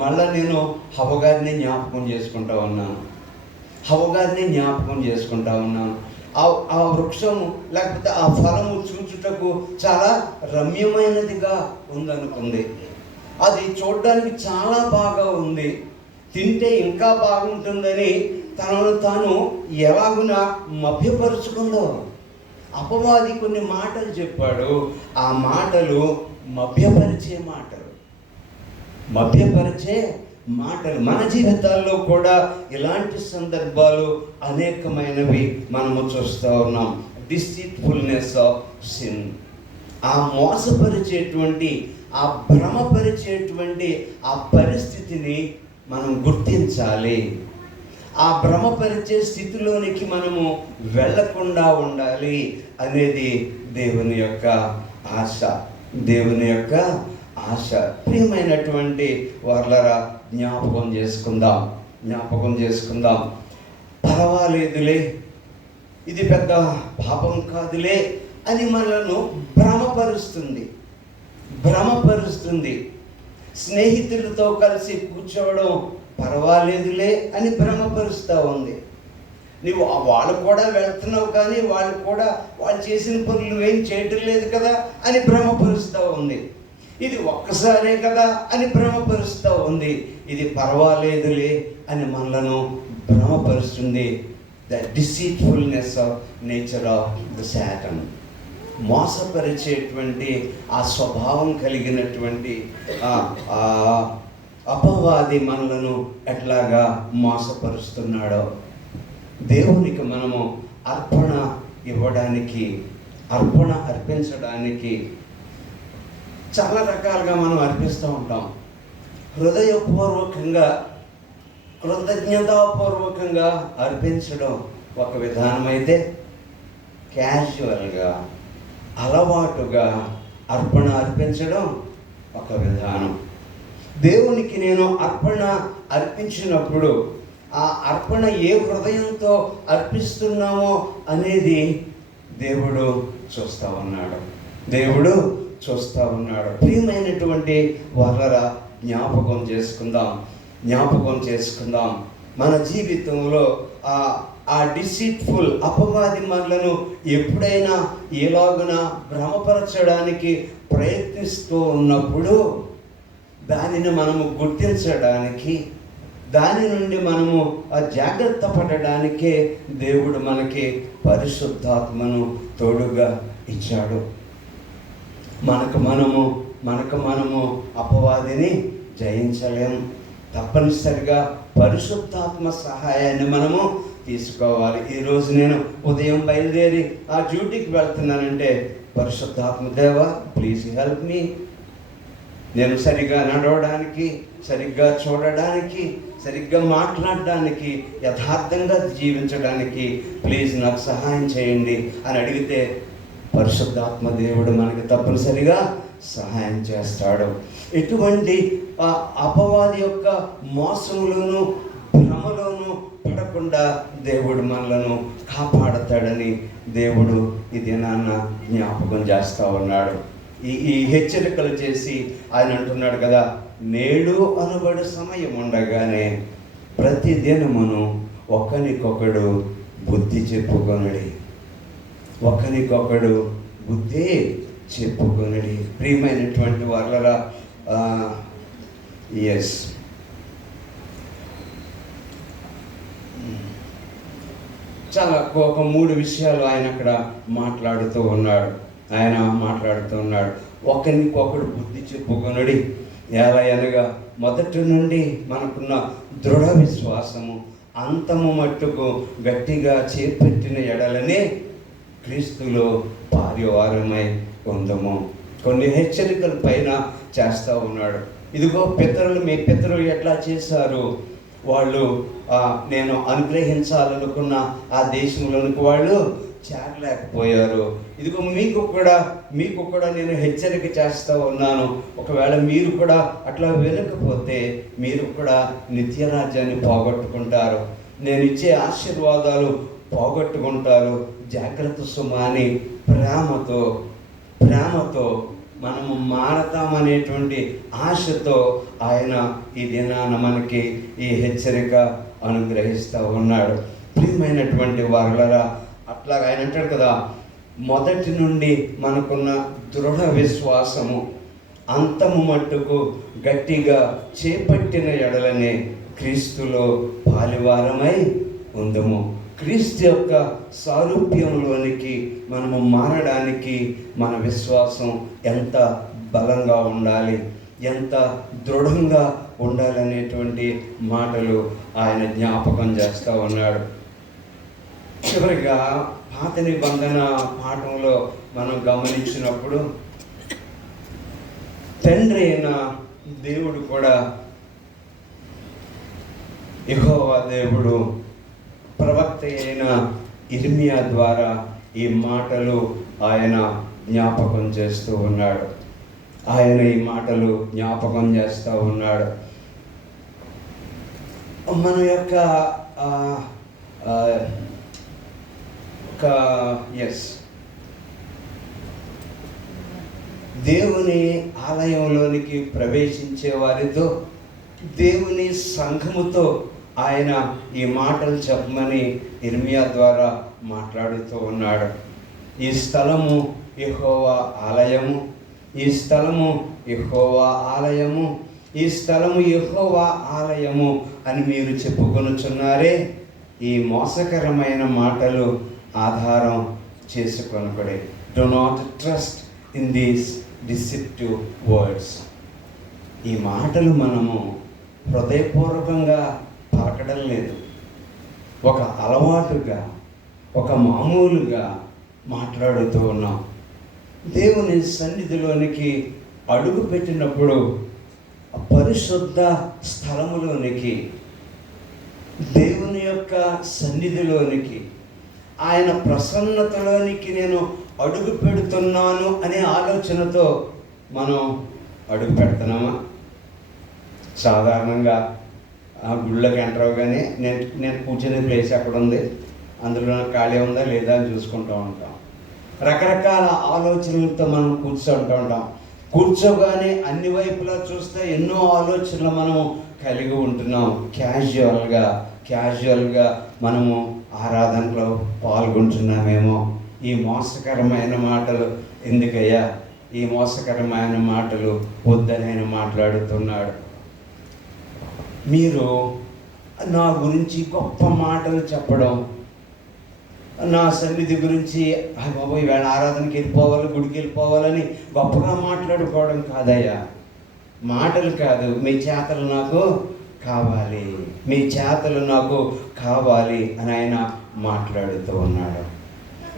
మళ్ళీ నేను హవ్వగారిని జ్ఞాపకం చేసుకుంటా ఉన్నాను. ఆ వృక్షము లేకపోతే ఆ ఫలము చూచుటకు చాలా రమ్యమైనదిగా ఉందనుకుంది. అది చూడడానికి చాలా బాగా ఉంది. తింటే ఇంకా బాగుంటుందని తనను తాను ఎలాగున మభ్యపరుచుకుందో. అపవాది కొన్ని మాటలు చెప్పాడు. ఆ మాటలు మభ్యపరిచే మాటలు. మన జీవితాల్లో కూడా ఇలాంటి సందర్భాలు అనేకమైనవి మనము చూస్తూ ఉన్నాం. డిసీట్ఫుల్నెస్ ఆఫ్ సిన్, ఆ మోసపరిచేటువంటి, ఆ భ్రమపరిచేటువంటి ఆ పరిస్థితిని మనం గుర్తించాలి. ఆ భ్రమపరిచే స్థితిలోనికి మనము వెళ్ళకుండా ఉండాలి అనేది దేవుని యొక్క ఆశ. ప్రియమైనటువంటి వారలారా, జ్ఞాపకం చేసుకుందాం. పర్వాలేదులే, ఇది పెద్ద పాపం కాదులే అని మనలను భ్రమపరుస్తుంది. స్నేహితులతో కలిసి కూర్చోవడం పర్వాలేదులే అని భ్రమపరుస్తూ ఉంది. నువ్వు వాళ్ళు కూడా వెళ్తున్నావు, కానీ వాళ్ళు చేసిన పనులు ఏం చేయటం లేదు కదా అని భ్రమపరుస్తూ ఉంది. ఇది ఒక్కసారే కదా అని భ్రమపరుస్తూ ఉంది. ఇది పర్వాలేదులే అని మనలను భ్రమపరుస్తుంది. The deceitfulness of nature of the Satan, మోసపరిచేటువంటి ఆ స్వభావం కలిగినటువంటి అపవాది మనలను ఎట్లాగా మోసపరుస్తున్నాడో. దేవునికి మనము అర్పించడానికి చాలా రకాలుగా మనం అర్పిస్తూ ఉంటాం. హృదయపూర్వకంగా, కృతజ్ఞతాపూర్వకంగా అర్పించడం ఒక విధానం అయితే, క్యాజువల్గా, అలవాటుగా అర్పించడం ఒక విధానం. దేవునికి నేను అర్పించినప్పుడు ఆ అర్పణ ఏ హృదయంతో అర్పిస్తున్నామో అనేది దేవుడు చూస్తూ ఉన్నాడు. ప్రియమైనటువంటి వారలారా, జ్ఞాపకం చేసుకుందాం. మన జీవితంలో ఆ డిసీట్ఫుల్ అపవాది మనలను ఎప్పుడైనా ఎలాగున భ్రమపరచడానికి ప్రయత్నిస్తూ ఉన్నప్పుడు దానిని మనము గుర్తించడానికి, దాని నుండి మనము జాగ్రత్త పడడానికే దేవుడు మనకి పరిశుద్ధాత్మను తోడుగా ఇచ్చాడు. మనకు మనము అపవాదిని జయించలేము. తప్పనిసరిగా పరిశుద్ధాత్మ సహాయాన్ని మనము తీసుకోవాలి. ఈరోజు నేను ఉదయం బయలుదేరి ఆ డ్యూటీకి వెళ్తున్నానంటే, పరిశుద్ధాత్మ దేవా ప్లీజ్ హెల్ప్ మీ. నేను సరిగ్గా నడవడానికి, సరిగ్గా చూడడానికి, సరిగ్గా మాట్లాడడానికి, యథార్థంగా జీవించడానికి ప్లీజ్ నాకు సహాయం చేయండి అని అడిగితే పరిశుద్ధాత్మ దేవుడు మనకి తప్పనిసరిగా సహాయం చేస్తాడు. ఎటువంటి అపవాది యొక్క మోసంలోను, భ్రమలోను పడకుండా దేవుడు మనలను కాపాడతాడని దేవుడు ఈ దినాన్న జ్ఞాపకం చేస్తూ ఉన్నాడు. ఈ హెచ్చరికలు చేసి ఆయన అంటున్నాడు కదా, నేడు అనబడు సమయం ఉండగానే ప్రతి దినమును ఒకరికొకడు బుద్ధి చెప్పుకొనడి. ప్రియమైనటువంటి వాళ్ళరా, ఎస్, చాలా ఒక 3 విషయాలు ఆయన అక్కడ మాట్లాడుతూ ఉన్నాడు. ఒకరికొకడు బుద్ధి చెప్పుకొనడి. ఎలా అనగా, మొదటి నుండి మనకున్న దృఢ విశ్వాసము అంతము మట్టుకు గట్టిగా చేపట్టిన ఎడలనే క్రీస్తులో పారివారమై ఉందము. కొన్ని హెచ్చరికల పైన చేస్తూ ఉన్నాడు. ఇదిగో మీ పితరులు ఎట్లా చేశారు, వాళ్ళు నేను అనుగ్రహించాలనుకున్న ఆ దేశంలోనికి వాళ్ళు చేరలేకపోయారు. ఇదిగో మీకు కూడా నేను హెచ్చరిక చేస్తూ ఉన్నాను. ఒకవేళ మీరు కూడా అట్లా వినకపోతే మీరు కూడా నిత్యరాజ్యాన్ని పోగొట్టుకుంటారు, నేను ఇచ్చే ఆశీర్వాదాలు పోగొట్టుకుంటారు. జాగ్రత్త సుమా అని ప్రేమతో మనము మారతామనేటువంటి ఆశతో ఆయన ఈ దినాన మనకి ఈ హెచ్చరిక అనుగ్రహిస్తూ ఉన్నాడు. ప్రియమైనటువంటి వారలారా, అట్లాగా ఆయన అంటాడు కదా, మొదటి నుండి మనకున్న దృఢ విశ్వాసము అంతము మట్టుకు గట్టిగా చేపట్టిన ఎడలనే క్రీస్తులో పాలివారమై ఉందము. క్రీస్తు యొక్క సారూప్యంలోనికి మనము మారడానికి మన విశ్వాసం ఎంత బలంగా ఉండాలి, ఎంత దృఢంగా ఉండాలనేటువంటి మాటలు ఆయన జ్ఞాపకం చేస్తూ ఉన్నాడు. చివరిగా పాత నిబంధన పాఠంలో మనం గమనించినప్పుడు తండ్రి అయిన దేవుడు కూడా, యెహోవా దేవుడు ప్రవక్త అయిన ఇర్మియా ద్వారా ఈ మాటలు ఆయన జ్ఞాపకం చేస్తూ ఉన్నాడు. ఆయన ఈ మాటలు జ్ఞాపకం చేస్తూ ఉన్నాడు. మన యొక్క దేవుని ఆలయంలోనికి ప్రవేశించే వారితో, దేవుని సంఘముతో ఆయన ఈ మాటలు చెప్పమని ఇర్మియా ద్వారా మాట్లాడుతూ ఉన్నాడు. ఈ స్థలము యెహోవా ఆలయము, ఈ స్థలము యెహోవా ఆలయము, ఈ స్థలము యెహోవా ఆలయము అని మీరు చెప్పుకొనుచున్నారే. ఈ మోసకరమైన మాటలు ఆధారం చేసుకొనకూడే. Do not trust in these deceptive words. ఈ మాటలు మనము హృదయపూర్వకంగా పలకడం లేదు, ఒక అలవాటుగా, ఒక మామూలుగా మాట్లాడుతూ ఉన్నాం. దేవుని సన్నిధిలోనికి అడుగు పెట్టినప్పుడు, పరిశుద్ధ స్థలములోనికి, దేవుని యొక్క సన్నిధిలోనికి, ఆయన ప్రసన్నతలోనికి నేను అడుగు పెడుతున్నాను అనే ఆలోచనతో మనం అడుగు పెడుతున్నామా? సాధారణంగా ఆ గుళ్ళకి ఎంటర్ అవగానే నేను కూర్చునే ప్లేస్ ఎక్కడ ఉంది, అందులో ఖాళీ ఉందా లేదా అని చూసుకుంటూ ఉంటాం. రకరకాల ఆలోచనలతో మనం కూర్చుంటూ ఉంటాం. కూర్చోగానే అన్ని వైపులా చూస్తే ఎన్నో ఆలోచనలు మనము కలిగి ఉంటున్నాం. క్యాజువల్గా మనము ఆరాధనలో పాల్గొంటున్నామేమో. ఈ మోసకరమైన మాటలు ఎందుకయ్యా, ఈ మోసకరమైన మాటలు వద్దని ఆయన మాట్లాడుతున్నాడు. మీరు నా గురించి గొప్ప మాటలు చెప్పడం, నా సన్నిధి గురించి బాబు ఈవేళ ఆరాధనకి వెళ్ళిపోవాలి, గుడికి వెళ్ళిపోవాలని గొప్పగా మాట్లాడుకోవడం కాదయ్యా. మాటలు కాదు, మీ చేతలు నాకు కావాలి, మీ చేతలు నాకు కావాలి అని ఆయన మాట్లాడుతూ ఉన్నాడు.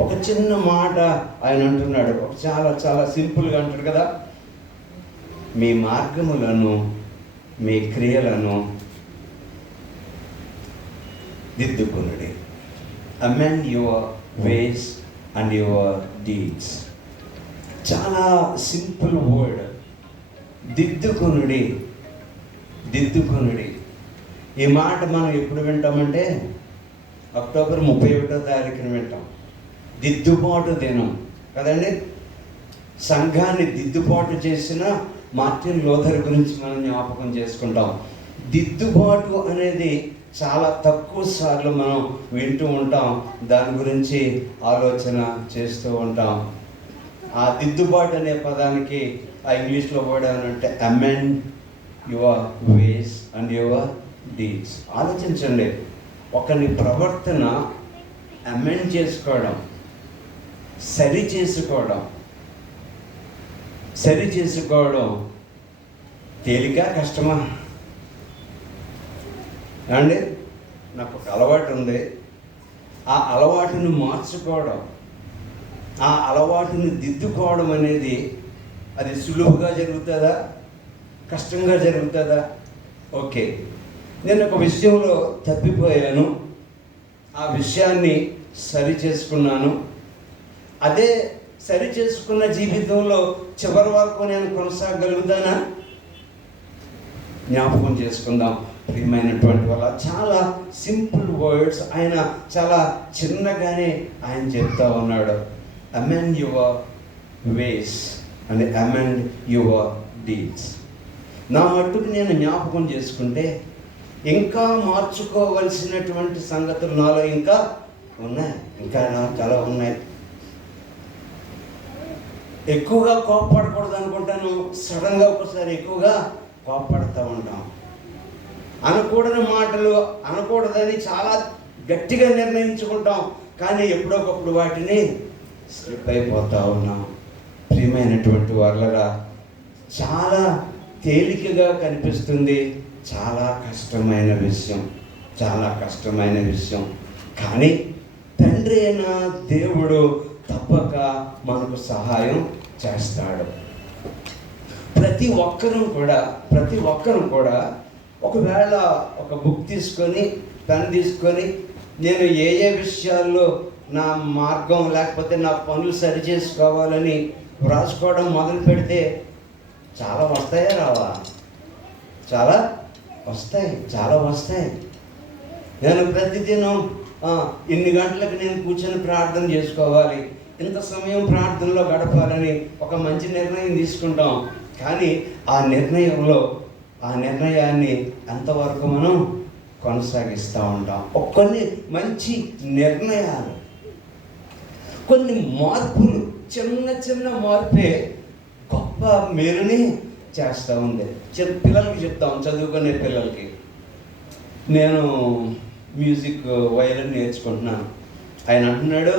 ఒక చిన్న మాట ఆయన అంటున్నాడు, చాలా చాలా సింపుల్గా అంటాడు కదా, మీ మార్గములను, మీ క్రియలను దిద్దుకొనుడి. Amend your ways and your deeds. చాలా సింపుల్ వర్డ్, దిద్దుకొనుడి. ఈ మాట మనం ఎప్పుడు వింటామంటే అక్టోబర్ 31వ తారీఖున వింటాం. దిద్దుబాటు దినం కదండి. సంఘాన్ని దిద్దుబాటు చేసిన మార్టిన్ లూథర్ గురించి మనం జ్ఞాపకం చేసుకుంటాం. దిద్దుబాటు అనేది చాలా తక్కువ సార్లు మనం వింటూ ఉంటాం, దాని గురించి ఆలోచన చేస్తూ ఉంటాం. ఆ దిద్దుబాటు అనే పదానికి ఆ ఇంగ్లీష్లో వర్డ్ ఏమంటే amend your ways and your deeds. ఆలోచించండి, ఒకరి ప్రవర్తన అమెండ్ చేసుకోవడం, సరి చేసుకోవడం తేలిక కష్టమా అండి? నాకు ఒక అలవాటు ఉంది, ఆ అలవాటును మార్చుకోవడం, ఆ అలవాటుని దిద్దుకోవడం అనేది అది సులువుగా జరుగుతుందా, కష్టంగా జరుగుతుందా? ఓకే, నేను ఒక విషయంలో తప్పిపోయాను, ఆ విషయాన్ని సరి చేసుకున్నాను. అదే సరి చేసుకున్న జీవితంలో చివరి వరకు నేను కొనసాగలుగుతానా? జ్ఞాపకం చేసుకుందాం ప్రియమైనటువంటి వాళ్ళ. చాలా సింపుల్ వర్డ్స్ ఆయన చాలా చిన్నగానే ఆయన చెప్తా ఉన్నాడు. Amend your ways and amend your deeds. నా మట్టుకు నేను జ్ఞాపకం చేసుకుంటే ఇంకా మార్చుకోవలసినటువంటి సంగతులు నాలో ఇంకా ఉన్నాయి, చాలా ఉన్నాయి. ఎక్కువగా కోపపడకూడదు అనుకుంటాను, సడన్గా ఒకసారి ఎక్కువగా కోపపడుతూ ఉంటాం. అనకూడని మాటలు అనకూడదని చాలా గట్టిగా నిర్ణయించుకుంటాం, కానీ ఎప్పుడొకప్పుడు వాటిని స్లిప్ అయిపోతూ ఉన్నాం. ప్రియమైనటువంటి వాళ్ళరా, చాలా తేలికగా కనిపిస్తుంది, చాలా కష్టమైన విషయం, చాలా కష్టమైన విషయం. కానీ తండ్రి అయిన దేవుడు తప్పక మనకు సహాయం చేస్తాడు. ప్రతి ఒక్కరూ కూడా ఒకవేళ ఒక బుక్ తీసుకొని పెన్ తీసుకొని నేను ఏ విషయాల్లో నా మార్గం లేకపోతే నా పనులు సరి చేసుకోవాలని వ్రాసుకోవడం మొదలు పెడితే చాలా వస్తాయా రావా? చాలా వస్తాయి. నేను ప్రతిదినం ఇన్ని గంటలకు నేను కూర్చొని ప్రార్థన చేసుకోవాలి, ఇంత సమయం ప్రార్థనలో గడపాలని ఒక మంచి నిర్ణయం తీసుకుంటాం. కానీ ఆ నిర్ణయాన్ని ఎంతవరకు మనం కొనసాగిస్తూ ఉంటాం? కొన్ని మంచి నిర్ణయాలు, కొన్ని మార్పులు, చిన్న మార్పే గొప్ప మేలుని చేస్తూ ఉంది. పిల్లలకి చెప్తాం, చదువుకునే పిల్లలకి. నేను మ్యూజిక్ వయలిన్ నేర్చుకుంటున్నాను. ఆయన అంటున్నాడు,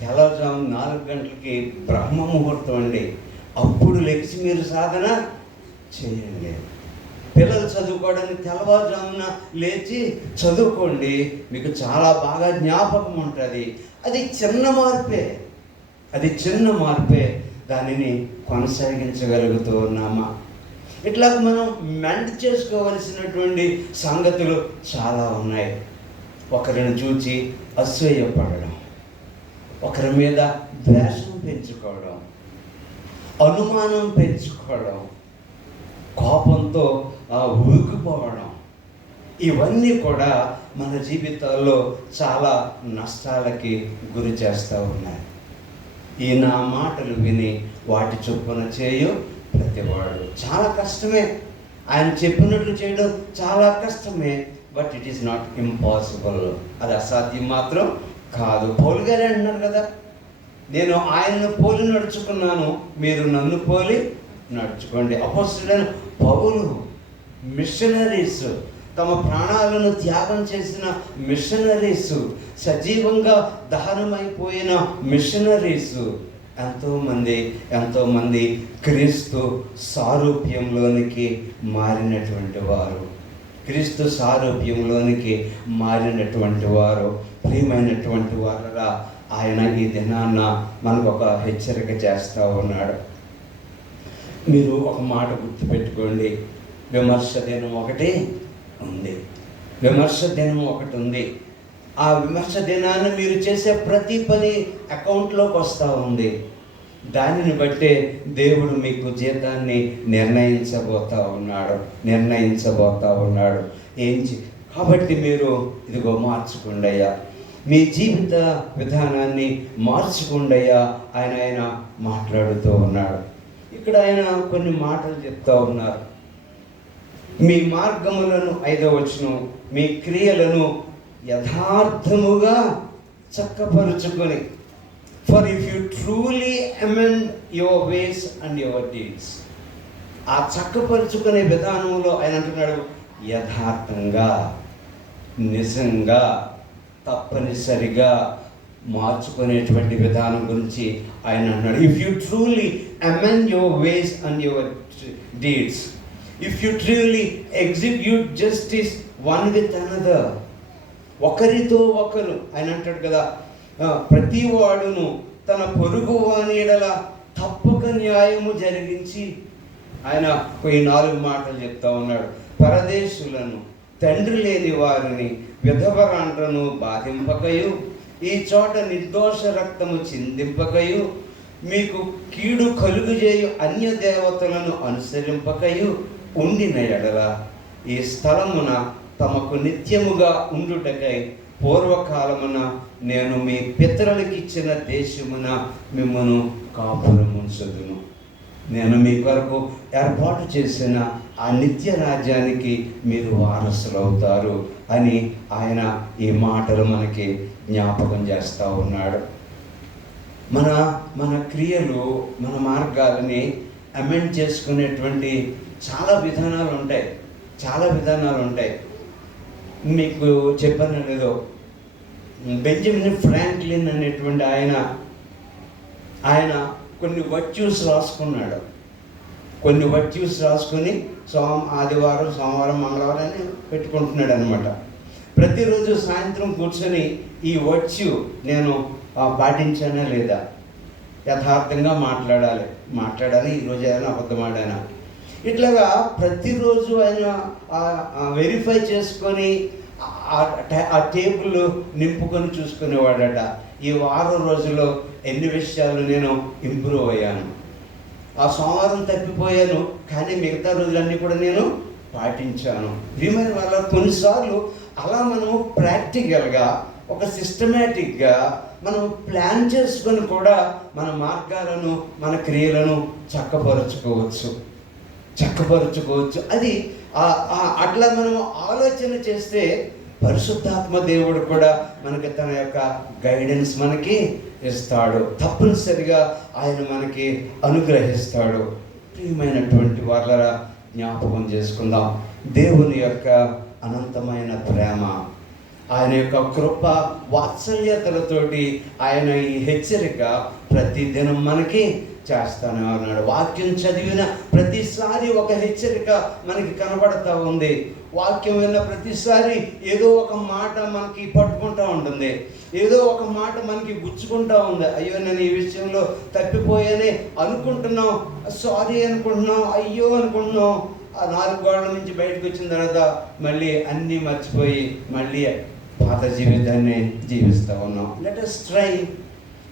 తెల్లవారుజాము 4 గంటలకి బ్రహ్మ ముహూర్తం అండి, అప్పుడు లెగిసి మీరు సాధన చేయండి. పిల్లలు చదువుకోవడానికి తెల్లవారుజామున లేచి చదువుకోండి, మీకు చాలా బాగా జ్ఞాపకం ఉంటుంది. అది చిన్న మార్పే, దానిని కొనసాగించగలుగుతూ ఉన్నామా? ఇట్లా మనం మెండ్ చేసుకోవలసినటువంటి సంగతులు చాలా ఉన్నాయి. ఒకరిని చూచి అసూయపడడం, ఒకరి మీద ద్వేషం పెంచుకోవడం, అనుమానం పెంచుకోవడం, కోపంతో ఊగిపోవడం, ఇవన్నీ కూడా మన జీవితాల్లో చాలా నష్టాలకి గురి చేస్తూ ఉన్నాయి. ఈ నా మాటలు విని వాటి చొప్పున చేయు ప్రతివాడు. చాలా కష్టమే, ఆయన చెప్పినట్లు చేయడం చాలా కష్టమే, but it is not impossible. అది అసాధ్యం మాత్రం కాదు. పౌలు గారే అంటున్నారు కదా, నేను ఆయనను పోలి నడుచుకున్నాను, మీరు నన్ను పోలి నడుచుకోండి. అపోస్తలుడైన పౌలు మిషనరీస్, తమ ప్రాణాలను త్యాగం చేసిన మిషనరీస్, సజీవంగా దహనమైపోయిన మిషనరీస్, ఎంతోమంది క్రీస్తు సారూప్యంలోనికి మారినటువంటి వారు. ప్రియమైనటువంటి వారలా, ఆయన ఈ దినాన్న మనకు ఒక హెచ్చరిక చేస్తూ ఉన్నాడు. మీరు ఒక మాట గుర్తుపెట్టుకోండి, విమర్శ దినం ఒకటి ఉంది. ఆ విమర్శ దినాన్ని మీరు చేసే ప్రతి పని అకౌంట్లోకి వస్తూ ఉంది. దానిని బట్టే దేవుడు మీకు జీతాన్ని నిర్ణయించబోతా ఉన్నాడు. కాబట్టి మీరు ఇదిగో మార్చుకోండి అయ్యా, మీ జీవిత విధానాన్ని మార్చుకోండి అయ్యా, ఆయన మాట్లాడుతూ ఉన్నాడు. ఇక్కడ ఆయన కొన్ని మాటలు చెప్తా ఉన్నారు. మీ మార్గములను, 5వ వచనం, మీ క్రియలను యథార్థముగా చక్కపరుచుకొని, for if you truly amend your ways and your deeds. ఆ చక్కపరుచుకునే విధానంలో ఆయన అంటున్నాడు, యథార్థంగా, నిజంగా, తప్పనిసరిగా మార్చుకునేటువంటి విధానం గురించి ఆయన అన్నాడు. If you truly amend your ways and your deeds, if you truly execute justice one with another, ఒకరితో ఒకరు. ఆయన అంటాడు కదా, ప్రతి వాడును తన పొరుగు వాని ఎడల తప్పక న్యాయము జరిగించి, ఆయన ఈ 4 మాటలు చెప్తా ఉన్నాడు. పరదేశులను, తండ్రి లేని వారిని, విధవరాండ్రను బాధింపకయు, ఈ చోట నిర్దోష రక్తము చిందింపకయు, మీకు కీడు కలుగుజేయు అన్య దేవతలను అనుసరింపకయు ఉండిన ఎడల, ఈ స్థలమున తమకు నిత్యముగా ఉండుటకై పూర్వకాలమున నేను మీ పితరులకు ఇచ్చిన దేశమున మిమ్మను కాపురముంచుదును. నేను మీ కొరకు ఏర్పాటు చేసిన ఆ నిత్య రాజ్యానికి మీరు వారసులవుతారు అని ఆయన ఈ మాటలు మనకి జ్ఞాపకం చేస్తూ ఉన్నాడు. మన క్రియలు, మన మార్గాలని అమెండ్ చేసుకునేటువంటి చాలా విధానాలు ఉంటాయి. చాలా విధానాలు ఉంటాయి. మీకు చెప్పాను లేదో, బెంజమిన్ ఫ్రాంక్లిన్ అనేటువంటి ఆయన కొన్ని వర్చ్యూస్ రాసుకున్నాడు. కొన్ని వర్చ్యూస్ రాసుకొని ఆదివారం, సోమవారం, మంగళవారం అని పెట్టుకుంటున్నాడు అనమాట. ప్రతిరోజు సాయంత్రం కూర్చొని ఈ వర్చ్యూ నేను పాటించానా లేదా, యథార్థంగా మాట్లాడాలి, ఈరోజు ఏదైనా అబద్ధమాడానా, ఇట్లాగా ప్రతిరోజు ఆయన వెరిఫై చేసుకొని ఆ టేబుల్ నింపుకొని చూసుకునేవాడట. ఈ వారం రోజుల్లో ఎన్ని విషయాలు నేను ఇంప్రూవ్ అయ్యాను, ఆ సోమవారం తప్పిపోయాను కానీ మిగతా రోజులన్నీ కూడా నేను పాటించాను. ప్రియమైన వాళ్ళ కొన్నిసార్లు అలా మనం ప్రాక్టికల్గా ఒక సిస్టమేటిక్గా మనం ప్లాన్ చేసుకొని కూడా మన మార్గాలను, మన క్రియలను చక్కపరుచుకోవచ్చు. అది అట్లా మనం ఆలోచన చేస్తే పరిశుద్ధాత్మ దేవుడు కూడా మనకి తన యొక్క గైడెన్స్ మనకి ఇస్తాడు. తప్పనిసరిగా ఆయన మనకి అనుగ్రహిస్తాడు. ప్రియమైనటువంటి వాళ్ళ జ్ఞాపకం చేసుకుందాం. దేవుని యొక్క అనంతమైన ప్రేమ, ఆయన యొక్క కృప వాత్సల్యతలతోటి ఆయన ఈ హెచ్చరిక ప్రతిదినం మనకి చేస్తానే ఉన్నాడు. వాక్యం చదివిన ప్రతిసారి ఒక హెచ్చరిక మనకి కనబడతా ఉంది. వాక్యం విన్న ప్రతిసారి ఏదో ఒక మాట మనకి పట్టుకుంటూ ఉంటుంది, ఏదో ఒక మాట మనకి గుచ్చుకుంటూ ఉంది. అయ్యో నేను ఈ విషయంలో తప్పిపోయానే అనుకుంటున్నాం, సారీ అనుకుంటున్నాం, అయ్యో అనుకుంటున్నాం. ఆ 4 గోడల నుంచి బయటకు వచ్చిన తర్వాత మళ్ళీ అన్నీ మర్చిపోయి మళ్ళీ పాత జీవితాన్ని జీవిస్తూ ఉన్నాం. Let us try.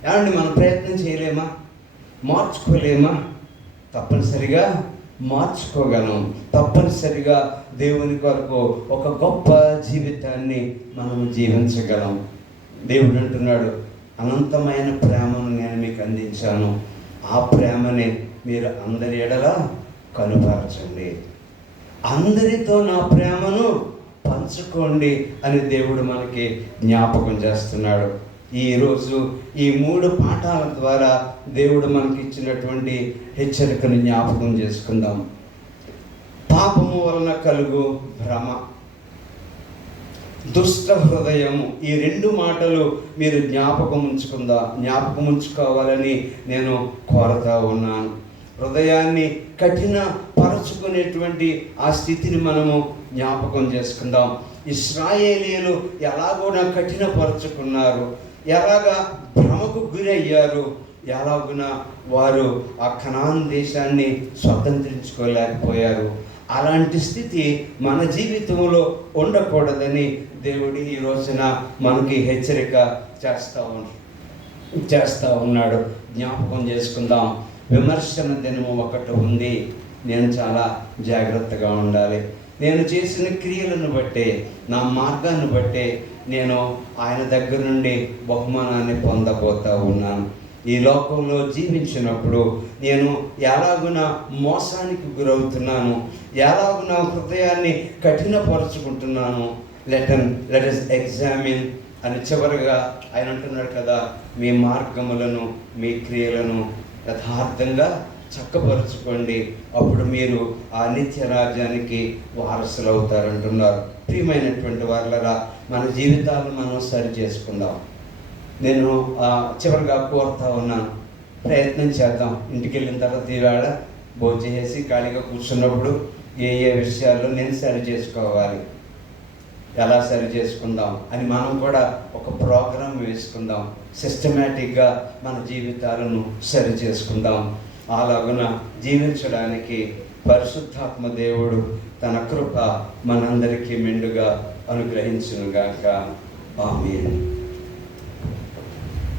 ఏమండి, మనం ప్రయత్నం చేయలేమా? మార్చుకోలేమా? తప్పనిసరిగా మార్చుకోగలం. తప్పనిసరిగా దేవుని కొరకు ఒక గొప్ప జీవితాన్ని మనం జీవించగలం. దేవుడు అంటున్నాడు, అనంతమైన ప్రేమను నేను మీకు అందించాను, ఆ ప్రేమని మీరు అందరి ఎడల కనుపరచండి, అందరితో నా ప్రేమను పంచుకోండి అని దేవుడు మనకి జ్ఞాపకం చేస్తున్నాడు. ఈరోజు ఈ 3 పాఠాల ద్వారా దేవుడు మనకి ఇచ్చినటువంటి హెచ్చరికను జ్ఞాపకం చేసుకుందాం. పాపము వలన కలుగు భ్రమ, దుష్ట హృదయము, ఈ 2 మాటలు మీరు జ్ఞాపకం ఉంచుకోవాలని నేను కోరుతా ఉన్నాను. హృదయాన్ని కఠిన పరచుకునేటువంటి ఆ స్థితిని మనము జ్ఞాపకం చేసుకుందాం. ఇశ్రాయేలీయులు ఎలాగోన కఠినపరుచుకున్నారు, ఎలాగా భ్రమకు గురయ్యారు, ఎలాగున వారు ఆ కనాన్ దేశాన్ని స్వతంత్రించుకోలేకపోయారు. అలాంటి స్థితి మన జీవితంలో ఉండకూడదని దేవుడు ఈ రోజున మనకి హెచ్చరిక చేస్తూ ఉన్నాడు. జ్ఞాపకం చేసుకుందాం. విమర్శన దినము ఒకటి ఉంది. నేను చాలా జాగ్రత్తగా ఉండాలి. నేను చేసిన క్రియలను బట్టే, నా మార్గాన్ని బట్టే నేను ఆయన దగ్గర నుండి బహుమానాన్ని పొందబోతూ ఉన్నాను. ఈ లోకంలో జీవించినప్పుడు నేను ఎలాగున మోసానికి గురవుతున్నాను, ఎలాగున హృదయాన్ని కఠినపరుచుకుంటున్నాను. లెట్ us ఎగ్జామిన్ అని చివరిగా ఆయన అంటున్నాడు కదా, మీ మార్గములను, మీ క్రియలను యథార్థంగా చక్కపరుచుకోండి, అప్పుడు మీరు ఆ నిత్య రాజ్యానికి వారసులు అవుతారంటున్నారు. ప్రియమైనటువంటి వాళ్ళరా, మన జీవితాలను మనం సరి చేసుకుందాం. నేను చివరిగా కోరుతా ఉన్నాను, ప్రయత్నం చేద్దాం. ఇంటికి వెళ్ళిన తర్వాత ఈవేళ భోజనం చేసి ఖాళీగా కూర్చున్నప్పుడు ఏ విషయాల్లో నేను సరి చేసుకోవాలి, ఎలా సరి చేసుకుందాం అని మనం కూడా ఒక ప్రోగ్రాం వేసుకుందాం. సిస్టమేటిక్గా మన జీవితాలను సరి చేసుకుందాం. అలాగున జీవించడానికి పరిశుద్ధాత్మ దేవుడు తన కృప మనందరికీ మెండుగా అనుగ్రహించునుగాక. ఆమేన్.